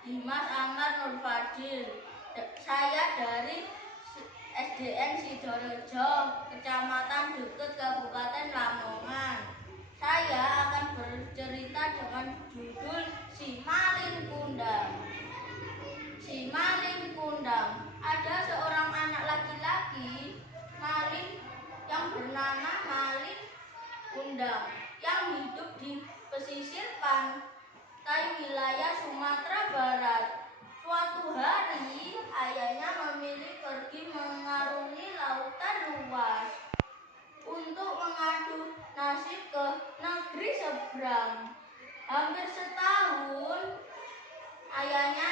Dimas Amar Nur Fadil. Saya dari SDN Sidorejo, Kecamatan Deket, Kabupaten Lamongan. Saya akan bercerita dengan judul Si Malin Kundang. Si Malin Kundang. Ada seorang anak laki-laki malin yang bernama Malin Kundang yang hidup di pesisir pantai wilayah Sumatera Barat. Suatu hari ayahnya memilih pergi mengarungi lautan luas untuk mengadu nasib ke negeri seberang. Hampir setahun ayahnya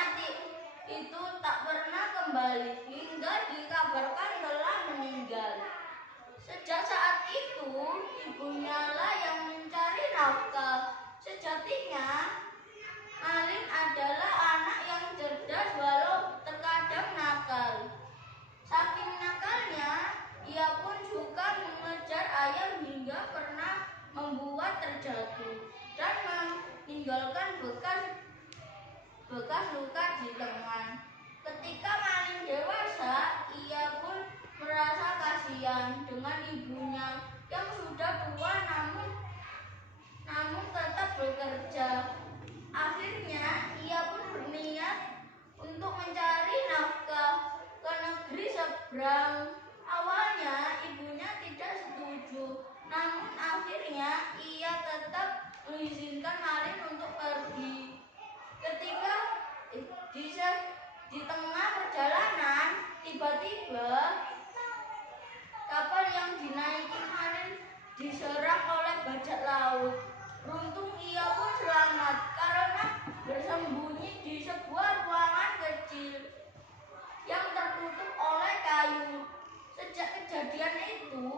itu tak pernah kembali hingga dikabarkan telah meninggal. Sejak saat itu ibunya lah yang mencari nafkah. Sejatinya Malin adalah anak yang cerdas walau terkadang nakal. Saking nakalnya, ia pun suka mengejar ayam hingga pernah membuat terjatuh dan meninggalkan bekas luka di lengan. Ketika Malin dewasa, ia pun merasa kasihan dengan ibunya yang sudah tua namun tetap bekerja. Akhirnya ia pun berniat untuk mencari nafkah ke negeri seberang. Awalnya ibunya tidak setuju, namun akhirnya ia tetap mengizinkan Malin untuk pergi. Ketika di tengah perjalanan, tiba-tiba kapal yang dinaiki Malin diserang oleh bajak laut. Beruntung ia pun selamat karena bersembunyi di sebuah ruangan kecil yang tertutup oleh kayu. Sejak kejadian itu,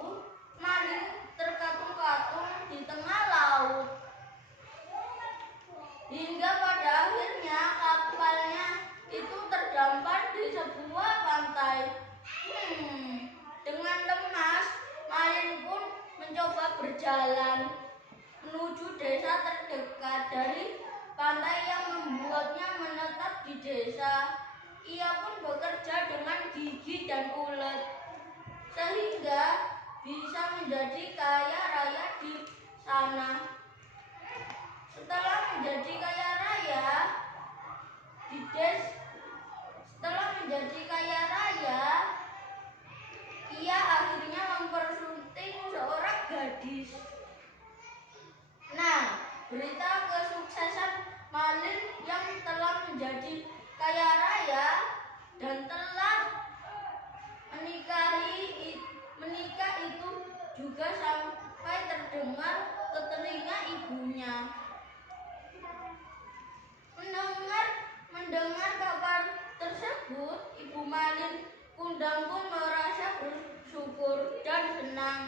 Malin terkatung-katung di tengah laut. Hingga pada akhirnya kapalnya itu terdampar di sebuah pantai. Dengan lemas, Malin pun mencoba berjalan menuju desa terdekat dari pantai yang membuatnya menetap di desa. Ia pun bekerja dengan gigih dan ulet sehingga bisa menjadi kaya raya di sana. Setelah menjadi kaya raya, ia akhirnya mempersunting seorang gadis. Nah, berita kesuksesan Malin yang telah menjadi kaya raya dan telah menikah itu juga sampai terdengar ke telinga ibunya. Mendengar kabar tersebut, Ibu Malin Kundang pun merasa bersyukur dan senang.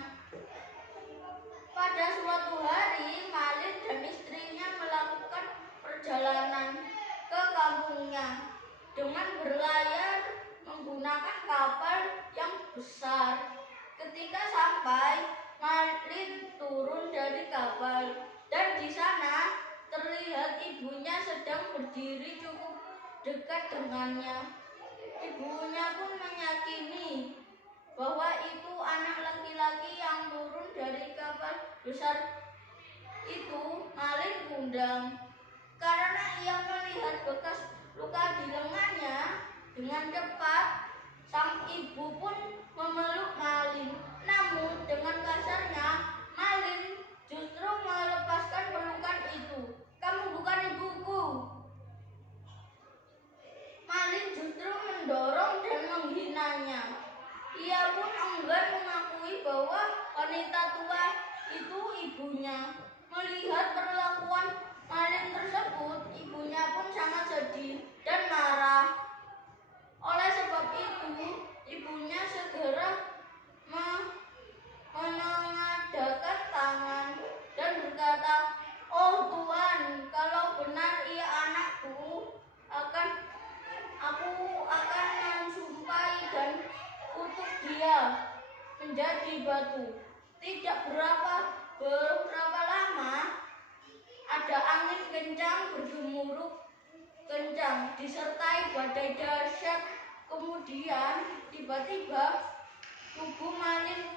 Pada suatu hari, Malin dan istrinya melakukan perjalanan ke kampungnya dengan berlayar menggunakan kapal yang besar. Ketika sampai, Malin turun dari kapal dan di sana terlihat ibunya sedang berdiri cukup dekat dengannya. Ibunya pun meyakini bahwa itu anak laki-laki yang turun dari kapal besar itu Malin Kundang. Karena ia melihat bekas luka di lengannya dengan cepat, sang ibu pun memeluk Malin. Namun dengan kasarnya, Malin justru melepaskan pelukan itu. "Kamu bukan ibuku." Malin justru mendorong dan menghinanya. Ia pun enggan mengakui bahwa wanita tua itu ibunya. Melihat perlakuan Malin tersebut, ibunya pun sangat sedih dan marah. Oleh sebab itu, ibunya segera menengadahkan tangan dan berkata, "Oh Tuhan, kalau benar ia anakku, aku akan mensumpahi dan kutuk dia menjadi batu." Tidak berapa lama, ada angin kencang bergemuruh kencang disertai badai dahsyat. Kemudian tiba-tiba tubuh Manin